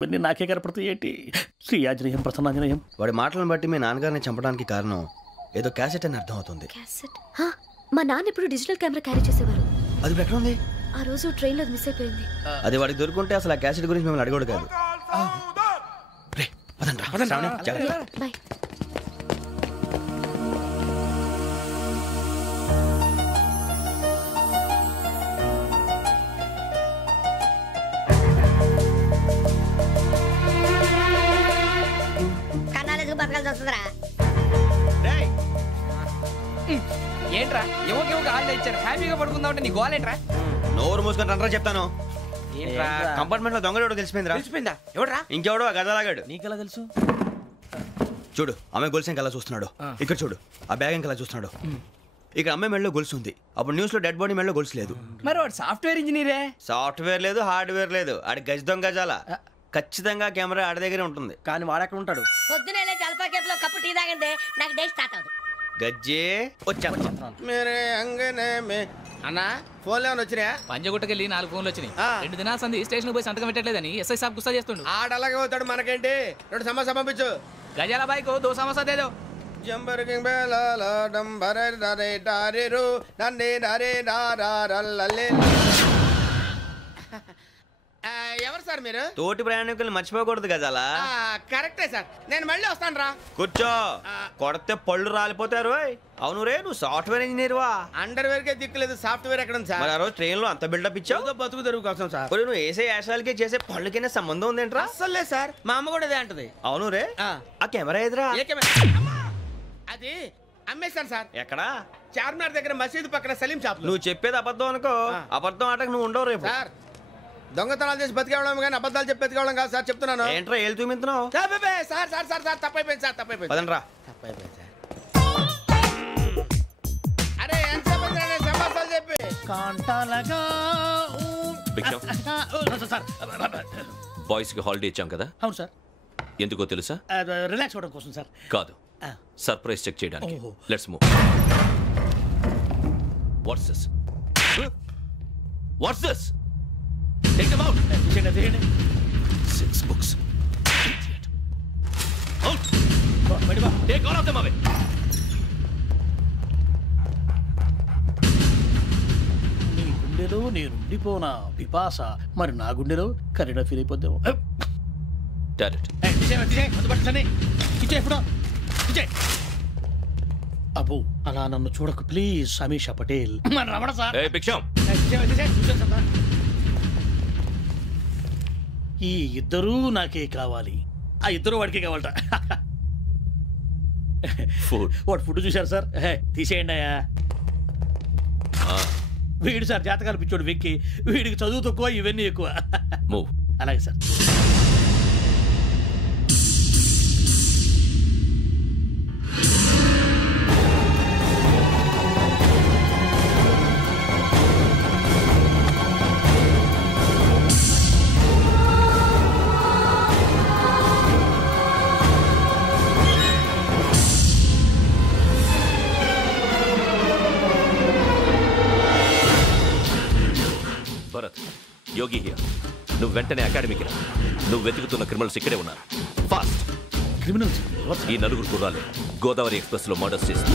ఇవన్నీ నాకే కనపడతాయి ఏంటి? శ్రీ ఆంజనేయం ప్రసన్నాంజనేయం. వాడి మాటలను బట్టి మీ నాన్నగారిని చంపడానికి కారణం ఏదో క్యాసెట్ అని అర్థం అవుతుంది. క్యాసెట్? మా నాన్న ఇప్పుడు డిజిటల్ కెమెరా క్యారీ చేసేవారు. అది ఎక్కడ ఉంది? ఆ రోజు ట్రైన్ లో మిస్ అయిపోయింది. అది వాడికి దొరుకుంటే అసలు ఆ క్యాసెట్ గురించి మిమ్మల్ని అడగడు కాదు. బాయ్. ఏంట్రా ఎవరికి ఆళ్ళు ఇచ్చారు హ్యాపీగా పడుకుందామంటే నీ గోల్ ఏంట్రా? నోరు మూసుకొని రండ్రా చెప్తాను. ఏంట్రా కంపార్ట్మెంట్ లో దొంగడు తెలిసిపోయిందా? ఎవడ్రా? ఇంకెవడో ఆ గదలాగాడు. నీకెలా తెలుసు? చూడు అమ్మాయి గొలుసు ఇంకలా చూస్తున్నాడు. ఇక్కడ చూడు ఆ బ్యాగ్ ఇంకలా చూస్తున్నాడు. ఇక్కడ అమ్మాయి మెడలో గొలుసు ఉంది. అప్పుడు న్యూస్ లో డెడ్ బాడీ మెడలో గొలుసు లేదు. మరి వాడు సాఫ్ట్వేర్ ఇంజనీరే. సాఫ్ట్వేర్ లేదు, హార్డ్వేర్ లేదు. ఆడి గజ దొంగ గజాల. ఖచ్చితంగా కెమెరా ఆడి దగ్గరే ఉంటుంది. కానీ వాడెక్కడ ఉంటాడు? పొద్దునే జలపా కేఫ్ లో కప్పు టీ తాగండి, నాకు డే స్టార్ట్ అవుతుంది. గజ్జే వచ్చా మేరే అంగనే మే అన్నా ఫోన్లో వచ్చినా? పంజగుట్టకెళ్ళి 4 ఫోన్లు వచ్చినాయి. 2 దినాల సంది స్టేషన్ పోయి సంతకం పెట్టలేదని ఎస్ఐ సాబ్ గుస్తా చేస్తుండు. ఆడలాగే పోతాడు, మనకేంటి? 2 సమస్య పంపించు. గజాల బైక్ 2 సమస్య దేదో. జంబర్కింగ్ బేలాల డంబర డరే డారెరు నన్నే డరే డారల్లలే. ఎవరు సార్ మీరు? తోటి ప్రయాణికుల్ని మర్చిపోకూడదు గజాల. కరెక్టే సార్, నేను మళ్ళీ వస్తాను రా. కూర్చో, కొడితే పళ్ళు రాలిపోతారు. అవును రే, నువ్వు సాఫ్ట్వేర్ ఇంజనీర్ వా? అండర్వేర్ కే దిక్కులేదు, సాఫ్ట్వేర్ ఎక్కడ ఉంది సార్? మరి ఆ రోజు ట్రైన్ లో అంత బిల్డప్ ఇచ్చావు. బతుకు తెరుగు కోసం సార్. నువ్వు వేసే యాశాలకి చేసే పళ్ళకైనా సంబంధం ఉందేంట్రా? అస్సలు లేదు సార్, మా అమ్మ కూడా అదే అంటది. అవును రే, ఆ కెమెరా ఎదురా? అది అమ్మేశాను సార్. ఎక్కడా? చార్మినార్ దగ్గర మసీదు పక్కన సలీం షాప్. నువ్వు చెప్పేది అబద్ధం అనుకో. అబద్ధం ఆటకు నువ్వు ఉండవు రేపు. సార్ దొంగతనాలు చేసి బతికేవడం కానీ అబద్ధాలు చెప్పి బతికేవడం కాదు సార్, చెప్తున్నాను. ఏంట్రా ఏళ్ళు చూపించున్నావు? సార్ సార్ సార్ సార్ తప్పైపోయింది సార్, తప్పైపోయింది. పదండ్రా. తప్పైపోయింది సార్. అరే ఎంతసేపు సమాసాలు చెప్పి కాంటాలగా బాయ్స్ కి హాలిడే ఇచ్చాం కదా? అవును సార్. ఎందుకో తెలుసా? రిలాక్స్ అవ్వడం కోసం సార్. కాదు, సర్ప్రైజ్ చెక్ చేయడానికి. Let's move. What's this? What's this? Take them out. 6 books. Out. Take all of them away. నీ గుండెలో నేనుండిపోనా పిపాస, మరి నా గుండెలో కరీడా ఫీల్ అయిపోద్దాము. డైరెక్ట్. అబ్బో అలా నన్ను చూడకు ప్లీజ్. సమీషా పటేల్. రమణ సార్. ఈ ఇద్దరూ నాకే కావాలి. ఆ ఇద్దరు వాడికే కావాలట. వాడు ఫుడ్ చూశారు సార్. తీసేయండి అయ్యా. వీడు సార్ జాతకాలు పిచ్చోడు వెక్కి, వీడికి చదువు తక్కువ, ఇవన్నీ ఎక్కువ. అలాగే సార్. Bharat, Yogi here. నువ్వు వెంటనే అకాడమీకి రా. నువ్వు వెతుకుతున్న క్రిమినల్స్ ఇక్కడే ఉన్నారు. ఫాస్ట్. క్రిమినల్స్? ఈ 4 కుర్రాలు గోదావరి ఎక్స్ప్రెస్ లో మర్డర్స్ చేస్తారు.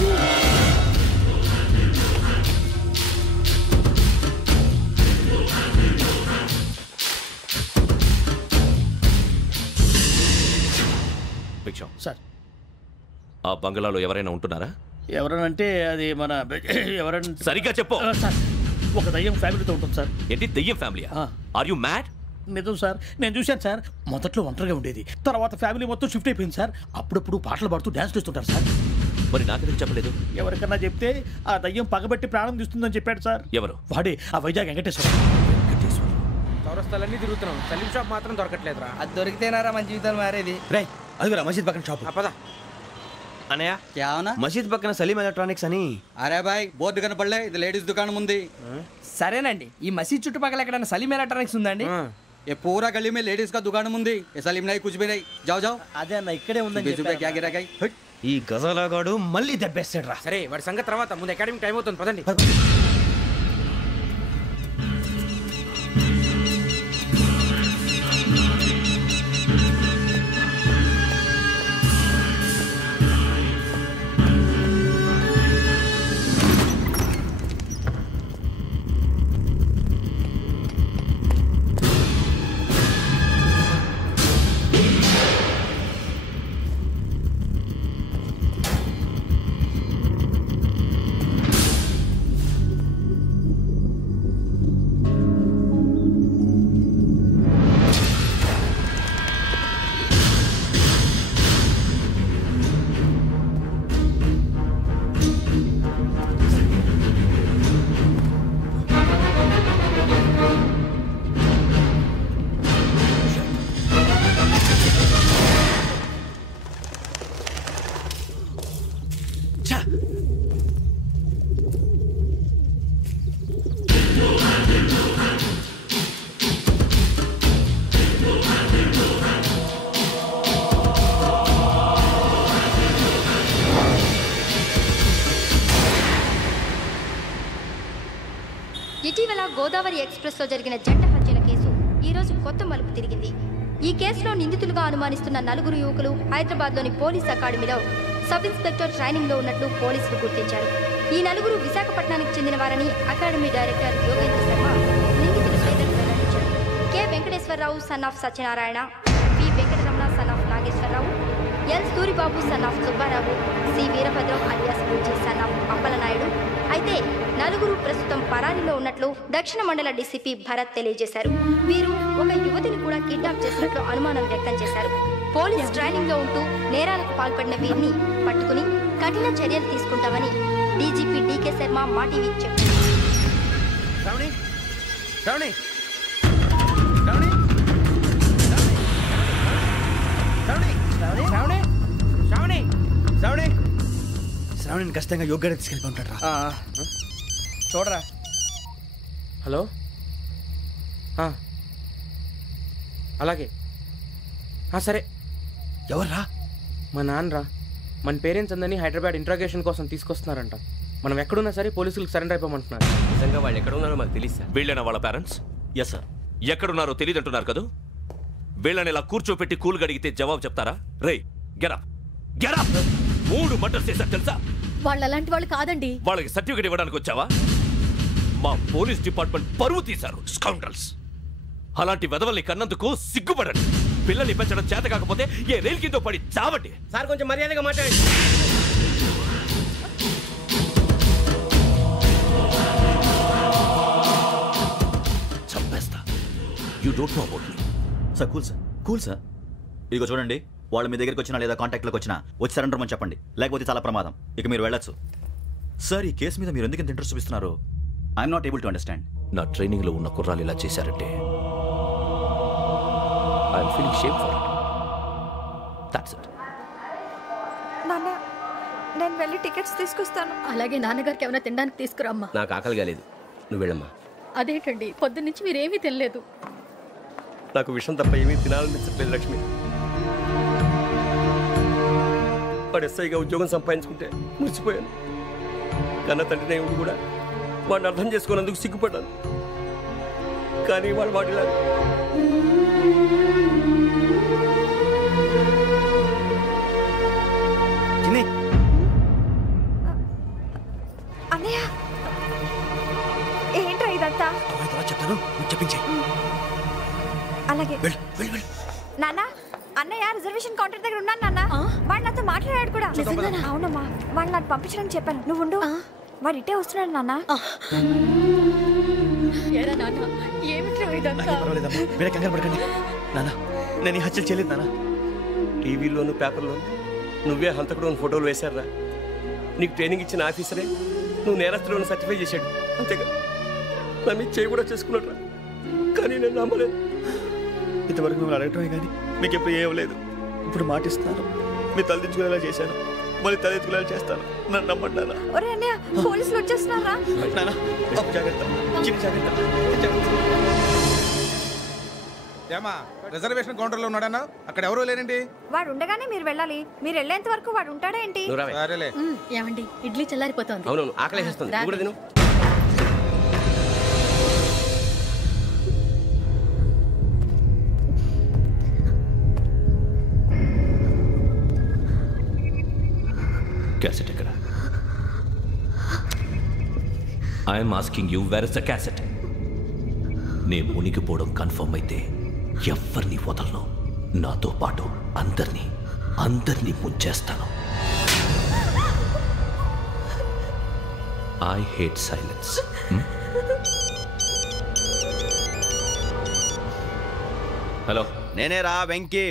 సార్, ఆ బంగ్లాలో ఎవరైనా ఉంటున్నారా? ఎవరనంటే అది మన ఎవరైనా. సరిగ్గా చెప్పు సార్. ఒక దయ్యం ఫ్యామిలీతో ఉంటుంది సార్. ఏంటి దయ్యం ఫ్యామిలీ? Are you mad? నిజం సార్, నేను చూశాను సార్. మొదట్లో ఒంటరిగా ఉండేది, తర్వాత ఫ్యామిలీ మొత్తం షిఫ్ట్ అయిపోయింది సార్. అప్పుడప్పుడు పాటలు పాడుతూ డ్యాన్స్ చేస్తుంటారు సార్. మరి నాకెందుకు చెప్పలేదు? ఎవరికన్నా చెప్తే ఆ దయ్యం పగబెట్టి ప్రాణం తీస్తుందని చెప్పాడు సార్. ఎవరు? వాడే, ఆ వైజాగ్ వెంకటేశ్వర. చౌరస్తాలన్నీ తిరుగుతున్నాం, సలీం షాప్ మాత్రం దొరకట్లేదురా. అది దొరికితేనారా మన జీవితాలు మారేది. రే అదిగురా మసీద్ పక్కన షాప్. పదా అనయా మసీద్ పక్కన సలీం ఎలక్ట్రానిక్స్ అని. అరే బాయ్ బోర్డు కనపడలే, ఇది లేడీస్ దుకాణం ఉంది. సరేనండి, ఈ మసీద్ చుట్టుపక్కల ఎక్కడైనా సలీం ఎలక్ట్రానిక్స్ ఉందండి? ये पूरा गली में लेडीज का दुकान मुंदी, ये सलीम नहीं कुछ भी नहीं. जाओ जाओ. అదే అన్న ఇక్కడే ఉందని చెప్పారు. क्या गिरा गई? ఈ గజాలగాడు మళ్ళీ దెబ్బేస్తాడు రా. సరే వాడి సంగతి తర్వాత, ముందు అకాడమిక్ టైం అవుతుంది, పదండి. గోదావరి ఎక్స్ప్రెస్లో జరిగిన జంట హత్యల కేసు ఈరోజు కొత్త మలుపు తిరిగింది. ఈ కేసులో నిందితులుగా అనుమానిస్తున్న 4 యువకులు హైదరాబాద్లోని పోలీస్ అకాడమీలో సబ్ ఇన్స్పెక్టర్ ట్రైనింగ్లో ఉన్నట్లు పోలీసులు గుర్తించారు. ఈ 4 విశాఖపట్నానికి చెందిన వారని అకాడమీ డైరెక్టర్ యోగేంద్ర శర్మ నిందితుల పేర్లను వెల్లడించారు. K Venkateswara Rao son of Satyanarayana, P Venkataramana son of Nageswara Rao, L Suribabu son of Subba Rao, C Veerabhadram alias Bujji son of Appalanaidu. అయితే 4 ప్రస్తుతం పరారీలో ఉన్నట్లు దక్షిణ మండల డీసీపీ భరత్ తెలియజేశారు. వీరు ఒక యువతిని కూడా కిడ్నాప్ చేసినట్లు అనుమానం వ్యక్తం చేశారు. పోలీస్ ట్రైనింగ్ లో ఉంటూ నేరాలకు పాల్పడిన వీరిని పట్టుకుని కఠిన చర్యలు తీసుకుంటామని డీజీపీ డీకే శర్మ మా టీవీకి చెప్పారు. శ్రావణిని ఖచ్చితంగా యోగ్యంగా తీసుకెళ్ళి ఉంటాడు. చూడరా. హలో, అలాగే సరే. ఎవర్రా? మా నాన్నరా. మన పేరెంట్స్ అందరినీ హైదరాబాద్ ఇంట్రాగేషన్ కోసం తీసుకొస్తున్నారంట. మనం ఎక్కడున్నా సరే పోలీసులకు సరెండర్ అయిపోమంటున్నారు. నిజంగా వాళ్ళు ఎక్కడ ఉన్నారో మాకు తెలియదు సార్. వీళ్ళైనా వాళ్ళ పేరెంట్స్? Yes sir. ఎక్కడున్నారో తెలియదంటున్నారు కదా. వీళ్ళని ఇలా కూర్చోపెట్టి కూల్ గడిగితే జవాబు చెప్తారా? రే గెటప్ గెటప్. 3 మర్డర్స్ చేశారు తెలుసా? వాళ్ళు అలాంటి వాళ్ళు కాదండి. వాళ్ళకి సర్టిఫికేట్ ఇవ్వడానికి వచ్చావా? మా పోలీస్ డిపార్ట్మెంట్ పరువు తీశారు స్కౌండ్రల్స్. అలాంటి వెధవల్ని కన్నందుకు సిగ్గుపడండి. పిల్లల్ని పెంచడం చేత కాకపోతే ఏ రైలు కింద పడి చావండి. సార్ కొంచెం మర్యాదగా మాట్లాడండి. చంపేస్తా. You don't know about me. Sir cool sir. ఇదిగో చూడండి, వాళ్ళు మీ దగ్గరికి వచ్చినా లేదా కాంటాక్ట్లోకి వచ్చినా వచ్చి సరెండర్ అని చెప్పండి, లేకపోతే చాలా ప్రమాదం. ఇక మీరు వెళ్ళొచ్చు. సార్, ఈ కేసు మీద మీరు ఎందుకు ఇంత ఇంట్రెస్ట్ చూపిస్తున్నారు? I'm not able to understand. నా ట్రైనింగ్లో ఉన్న కుర్రాలు ఇలా చేశారంటే I'm feeling shame for it. That's it. నాన్న, నేను వెళ్ళి టికెట్స్ తీసుకొస్తాను. అలాగే నాన్నగారికి ఏమైనా తినడానికి తీసుకురామ్మా. నాకు ఆకలి కాలేదు, నువ్వు వెళ్ళమ్మా. అదేంటండి, పొద్దున్నుంచి మీరేమీ తినలేదు. నాకు విషయం తప్ప ఏమీ తినాలనిపించట్లేదు లక్ష్మి. వాడు ఎస్ఐగా ఉద్యోగం సంపాదించుకుంటే మురిసిపోయాను. కన్న తండ్రినే ఉండి కూడా వాడిని అర్థం చేసుకున్నందుకు సిగ్గుపడ్డాను. కానీ వాడు వాడిలా అన్నయ్య, ఏంట్రా ఇదంతా? చెప్తాను, చెప్పించే. అలాగే నాన్న. అన్నయ్య రిజర్వేషన్ కౌంటర్ దగ్గర ఉన్నాను నాన్న. వాడు నాతో మాట్లాడాడు కూడా. అవునమ్మా, వాడు నాకు పంపించడానికి చెప్పాను. నువ్వు ఉండు, వాడు ఇట్టే వస్తున్నాడు నాన్న. నేను ఈ హత్యలు చేయలేదు నాన్న. టీవీలోను పేపర్లోను నువ్వే హంతకుడు ఫోటోలు వేశారా? నీకు ట్రైనింగ్ ఇచ్చిన ఆఫీసరే నువ్వు నేరస్తులను సర్టిఫై చేశాడు. అంతేగా నా మీద చేయి కూడా చేసుకున్నాడు. కానీ నేను నమ్మలేదు. ఇంతవరకు మిమ్మల్ని అడగటమే కానీ మీకు ఎప్పుడు ఏమలేదు. ఇప్పుడు మాటిస్తున్నాను, మీ తలదించుకునేలా చేశాను, మళ్ళీ తలెత్తుకునేలా చేస్తాను. నన్ను నమ్మండి నాన్న. ఒరే అన్నయ్య, పోలీసులు వచ్చేస్తున్నారా? నాన్న జాగ్రత్త, చిన్న జాగ్రత్త. ఏమా రిజర్వేషన్ కౌంటర్ లో ఉన్నాడన్నా? అక్కడ ఎవరూ లేనండి. వాడు ఉండగానే మీరు వెళ్ళాలి. మీరు వెళ్ళేంత వరకు వాడు ఉంటాడా ఏంటి? ఏమండి, ఇడ్లీ చల్లారిపోతుంది. అవును, ఆకలేస్తుంది. క్యాసెట్ ఎక్కడ? I'm asking you, where is the cassette? నే మునిగిపోవడం కన్ఫర్మ్ అయితే ఎవ్వరిని వదలను. నాతో పాటు అందరినీ ముంచేస్తాను. I hate silence. హలో, నేనేరా వెంకీ.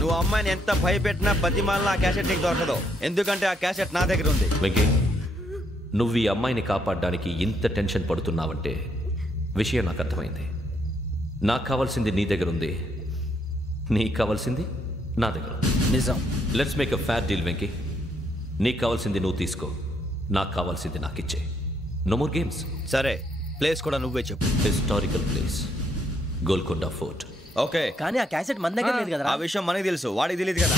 నువ్వు అమ్మాయిని ఎంత భయపెట్టినా బతిమాలినా ఆ క్యాసెట్ నీకు దొరకదు. ఎందుకంటే ఆ క్యాసెట్ నా దగ్గర ఉంది. వెంకీ, నువ్వు ఈ అమ్మాయిని కాపాడడానికి ఇంత టెన్షన్ పడుతున్నావంటే విషయం నాకు అర్థమైంది. నాకు కావాల్సింది నీ దగ్గర ఉంది, నీకు కావాల్సింది నా దగ్గర. నిజం. Let's make a fair deal Venky. నీకు కావాల్సింది నువ్వు తీసుకో, నాకు కావాల్సింది నాకు ఇచ్చే. No more games. సరే, ప్లేస్ కూడా నువ్వే చెప్పు. Historical place, Golconda fort. Okay, కానీ ఆ క్యాసెట్ మన దగ్గర లేదు కదా. ఆ విషయం మనకి తెలుసు, వాడికి తెలియదు కదా.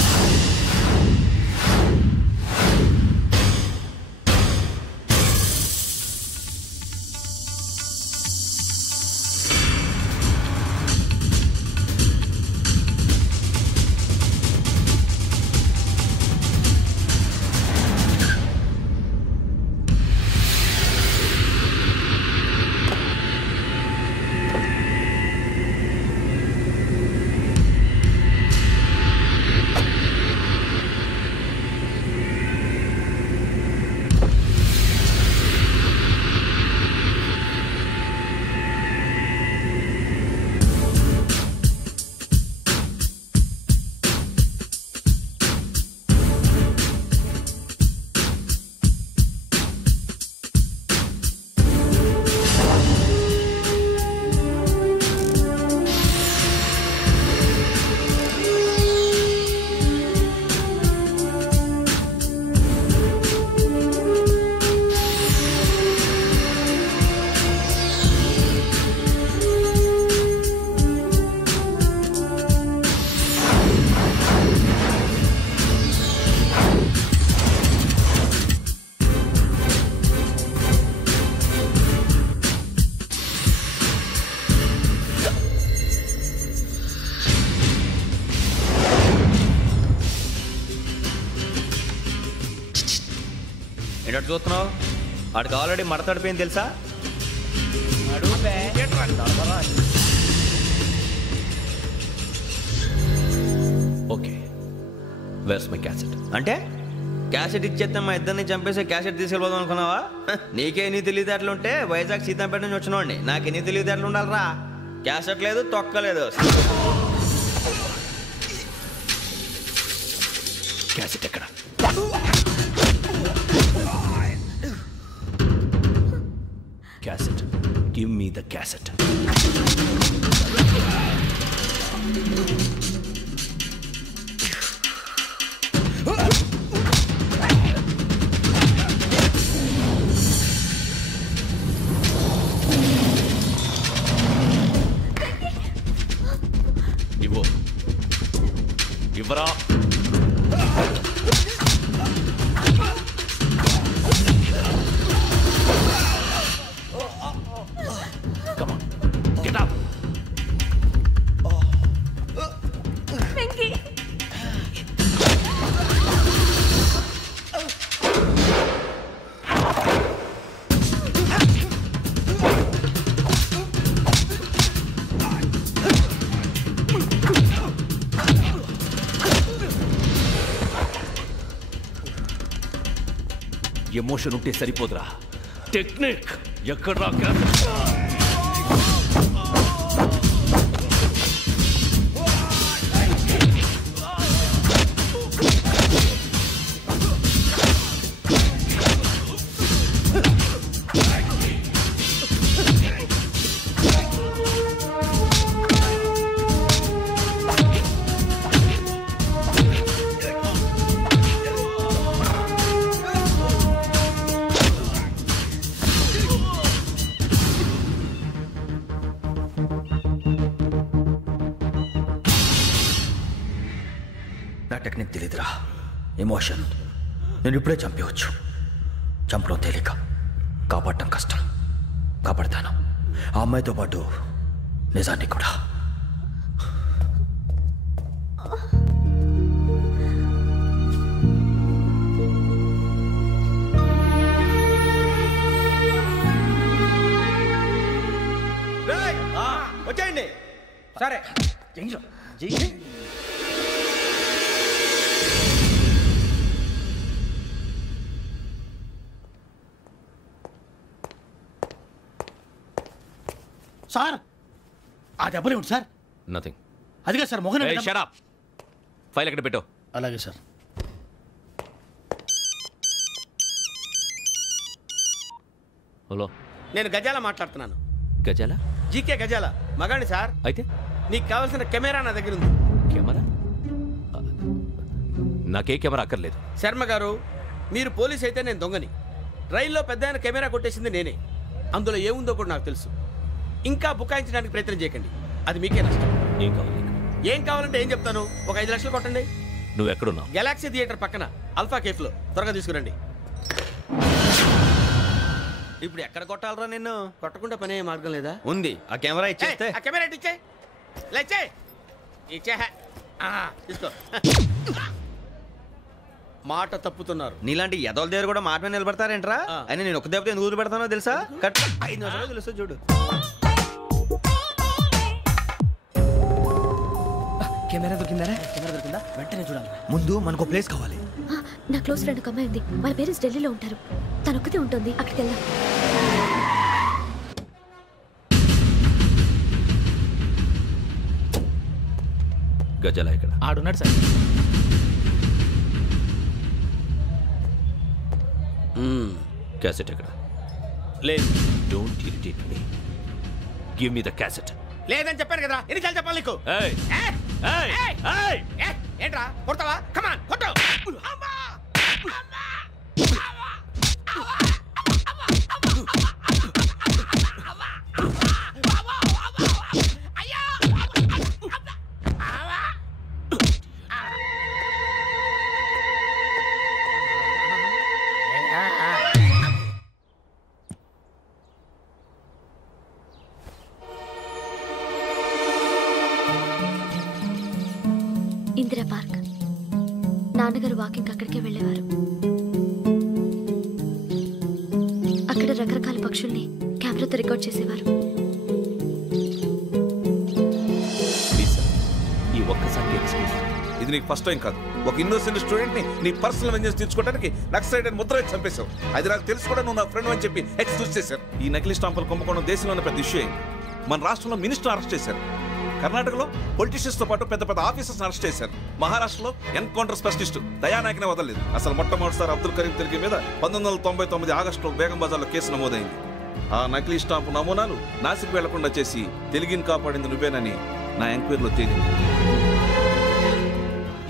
ఏంటంటే చూస్తున్నావు? వాడికి ఆల్రెడీ మడతడిపోయింది తెలుసా? Okay, where's my cassette? అంటే క్యాసెట్ ఇచ్చేస్తే మా ఇద్దరిని చంపేసి క్యాసెట్ తీసుకెళ్ళిపోదాం అనుకున్నావా? నీకే ఎన్ని తెలివితేటలు ఉంటే వైజాగ్ సీతంపేట నుంచి వచ్చినోడిని నాకు ఎన్ని తెలివితేటలు ఉండాలిరా? క్యాసెట్ లేదు, తొక్కలేదు. క్యాసెట్ ఎక్కడ? Cassette, give me the cassette. ఇవ్వు, ఇవ్వరా. Come on, get up. Venky emotion ఉంటే సరిపోదురా, టెక్నిక్ ఎక్కడ? నా టెక్నిక్ తెలీదురా, ఎమోషన్. నేను ఇప్పుడే చంపేవచ్చు. చంపడం తేలిక, కాపాడటం కష్టం. కాపాడతాను ఆ అమ్మాయితో పాటు నిజాన్ని కూడా. వచ్చేయండి. సరే సార్ ఆ దెబ్బలేమిటి సార్? నథింగ్. అదిగా sir Mohan. Shut up. File ఎక్కడ పెట్టు? అలాగే సార్. హలో, నేను గజాల మాట్లాడుతున్నాను. గజాల? జీకే గజాల మగాండి సార్. అయితే నీకు కావాల్సిన కెమెరా నా దగ్గర ఉంది. కెమెరా? నాకే కెమెరా అక్కర్లేదు. శర్మ గారు, మీరు పోలీస్ అయితే నేను దొంగని. రైల్లో పెద్ద ఆయన కెమెరా కొట్టేసింది నేనే. అందులో ఏముందో కూడా నాకు తెలుసు. ఇంకా బుకాయించడానికి ప్రయత్నం చేయకండి, అది మీకే నష్టం. ఏం కావాలి? ఏం కావాలంటే ఏం చెప్తాను. ఒక 5 లక్షలు కొట్టండి. నువ్వు ఎక్కడున్నావు? గెలాక్సీ థియేటర్ పక్కన అల్ఫా కేఫ్లో. త్వరగా తీసుకురండి. ఇప్పుడు ఎక్కడ కొట్టాలరా నిన్ను? కొట్టకుండా పనే మార్గం లేదా? ఉంది. ఆ కెమెరా ఇచ్చేస్తే. ఆ కెమెరా ఇచ్చే లేచే ఇచ్చే తీసుకో. మాట తప్పుతున్నారు. నీలాంటి ఎదల దగ్గర కూడా మాట మీద నిలబడతారేంట్రా? అయినా నేను ఒక దెబ్బతో ఎందుకు పెడతానో తెలుసా? కట్ 5 నిమిషాలు తెలుసు చూడు. కెమెరా దొరికిందా? కెమెరా దొరికిందా? వెంటనే చూడాలి. ముందు మనకు ప్లేస్ కావాలి. నా క్లోజ్ ఫ్రెండ్ ఒక అమ్మాయి ఉంది. వాళ్ళ పేరెంట్స్ ఢిల్లీలో ఉంటారు. తను ఒక్కతే ఉంటుంది. అక్కడికి వెళ్దాం. గజాల ఇక్కడ ఆడున్నాడు సార్. క్యాసెట్ ఎక్కడ? లేదు. Don't irritate me. Give me the cassette. లేదని చెప్పాను కదా, ఎన్నిసార్లు చెప్పాలి నీకు? ఏంట్రా కొడతావా? కమాన్ కొట్టు. ఇందిరా పార్క్. నాన్నగారు వాకింగ్ అక్కడికే వెళ్ళేవారు. ఎస్కార్ట్ చేసేవారు. ఈ ఒక్కసారి ఎక్స్క్యూజ్. ఇది నీకు ఫస్ట్ టైం కాదు. ఒక ఇన్నోసెంట్ స్టూడెంట్ ని నీ పర్సనల్ వెంజెన్స్ తీర్చుకోవడానికి నక్సలైట్ అని ముద్ర వేసి చంపేశావు. అది నాకు తెలుసు కూడా నువ్వు నా ఫ్రెండ్ అని చెప్పి ఎక్స్క్యూజ్ చేశారు. ఈ నకిలీ స్టాంపులు కుంభకోణం దేశంలో ఉన్న పెద్ద ఇష్యూ అయింది. మన రాష్ట్రంలో మినిస్టర్ అరెస్ట్ చేశారు. కర్ణాటకలో పొలిటీషియన్స్ తో పాటు పెద్ద పెద్ద ఆఫీసర్స్ అరెస్ట్ చేశారు. మహారాష్ట్రలో ఎన్కౌంటర్ స్పెషలిస్ట్ దయానాయకనే వదలలేదు. అసలు మొట్టమొదటిసారి అబ్దుల్ కరీం తిరిగి మీద 1999 ఆగస్టులో బేగం బజార్లో కేసు నమోదైంది. ఆ నకిలీ స్టాంపు నమూనాలు నాసిక్ వెళ్లకుండా చేసి తెలుగుని కాపాడింది నువ్వేనని నా ఎంక్వైరీలో తేలింది.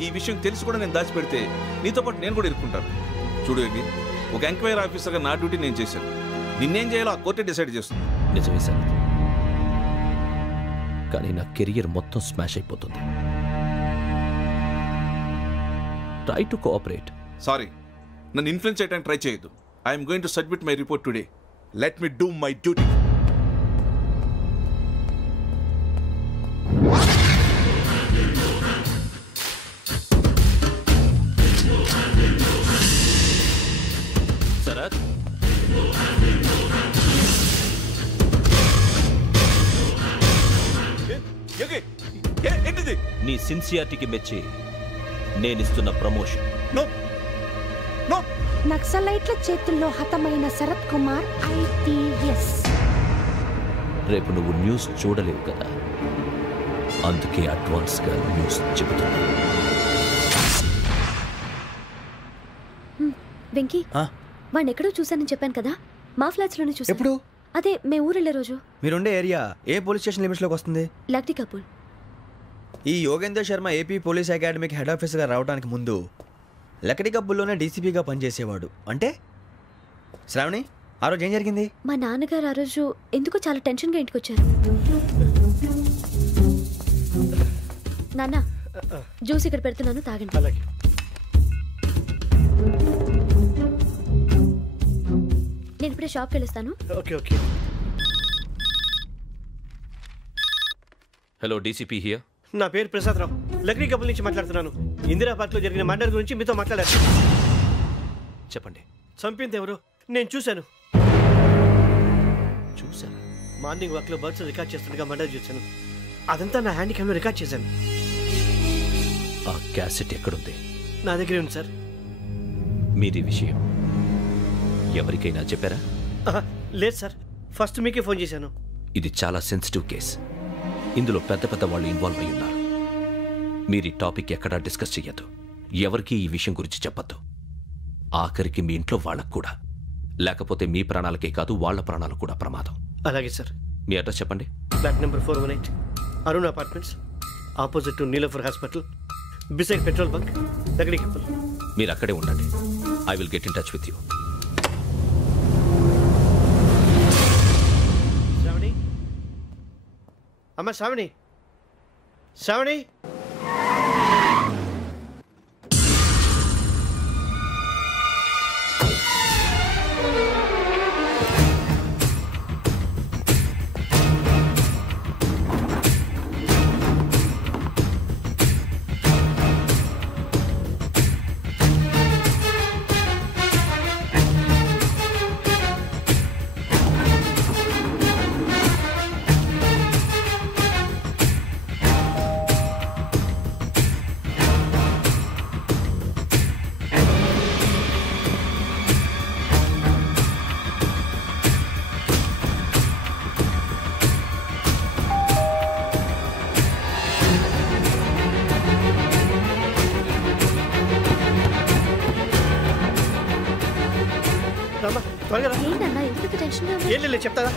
ఈ విషయం తెలిసి కూడా నేను దాచిపెడితే నీతో పాటు నేను కూడా ఇరుక్కుంటాను. చూడు యోగి, ఒక ఎంక్వైరీ ఆఫీసర్గా నా డ్యూటీ నేను చేశాను. నిన్నేం చేయాలో ఆ కోర్టే డిసైడ్ చేస్తుంది. నిజమే సార్, కానీ నా కెరియర్ మొత్తం స్మాష్ అయిపోతుంది. Try to cooperate. సారీ, నన్ను ఇన్ఫ్లుయెన్స్ చేయడానికి ట్రై చేయొద్దు. I'm going to submit my report today. Let me do my duty. Sharath, నీ సిన్సియారిటీకి మెచ్చి నేనిస్తున్న ప్రమోషన్. నక్సలైట్ల చేతుల్లో హతమైన శరత్ కుమార్ IPS. రేపు నువ్వు న్యూస్ చూడలేవు కదా, అందుకే అడ్వాన్స్గా న్యూస్ చెబుతున్నా. వెంకీ, వాడిని ఎక్కడో చూశానని చెప్పాను కదా, మా ఫ్లాట్స్ లోనే చూసాను. ఎప్పుడు? అదే మేము ఊరెళ్ళే రోజు. మీరుండే ఏరియా ఏ పోలీస్ స్టేషన్ లిమిట్స్ లోకి వస్తుంది? లక్టీ కపూల్. ఈ యోగేందర్ శర్మ ఏపీ పోలీస్ అకాడమీకి హెడ్ ఆఫీసర్గా రావడానికి ముందు లక్డీ కబ్బుల్లోనే డీసీపీగా పనిచేసేవాడు. అంటే శ్రావణి, ఆ రోజు ఏం జరిగింది? మా నాన్నగారు ఆ రోజు ఎందుకో చాలా టెన్షన్గా ఇంటికి వచ్చారు. నాన్న, జ్యూస్ ఇక్కడ పెడుతున్నాను, తాగండి. నేను ఇప్పుడే షాప్కి వెళ్ళొస్తాను. Okay okay. Hello, DCP here. నా పేరు ప్రసాదరావు, లక్డీ కపుల్ నుంచి మాట్లాడుతున్నాను. ఇందిరా పార్క్లో జరిగిన మర్డర్ గురించి మీతో మాట్లాడారు. చెప్పండి. చంపింది ఎవరు? నేను చూశాను. చూశాను? మార్నింగ్ వాక్లో బర్డ్స్ రికార్డ్ చేస్తుండగా మర్డర్ చూశాను. అదంతా నా హ్యాండ్ క్యామ్లో రికార్డ్ చేశాను. ఆ క్యాసెట్ ఎక్కడుంది? నా దగ్గరే ఉంది సార్. మీది విషయం ఎవరికైనా చెప్పారా? లేదు సార్, ఫస్ట్ మీకే ఫోన్ చేశాను. ఇది చాలా సెన్సిటివ్ కేస్. ఇందులో పెద్ద పెద్ద వాళ్ళు ఇన్వాల్వ్ అయి ఉన్నారు. మీరు ఈ టాపిక్ ఎక్కడా డిస్కస్ చెయ్యొద్దు. ఎవరికి ఈ విషయం గురించి చెప్పొద్దు. ఆఖరికి మీ ఇంట్లో వాళ్ళకు కూడా. లేకపోతే మీ ప్రాణాలకే కాదు, వాళ్ళ ప్రాణాలు కూడా ప్రమాదం. అలాగే సార్. మీ అడ్రస్ చెప్పండి. Flat number 418, Arun apartments, opposite to Niloufer hospital, beside petrol bunk, Lakdi Kapul. మీరు అక్కడే ఉండండి. I will get in touch with you. Shravani, అమ్మ శ్రావణి, శ్రావణి. ఏంటన్నా ఎందుకు టెన్షన్? ఏం లేదు చెప్తారా?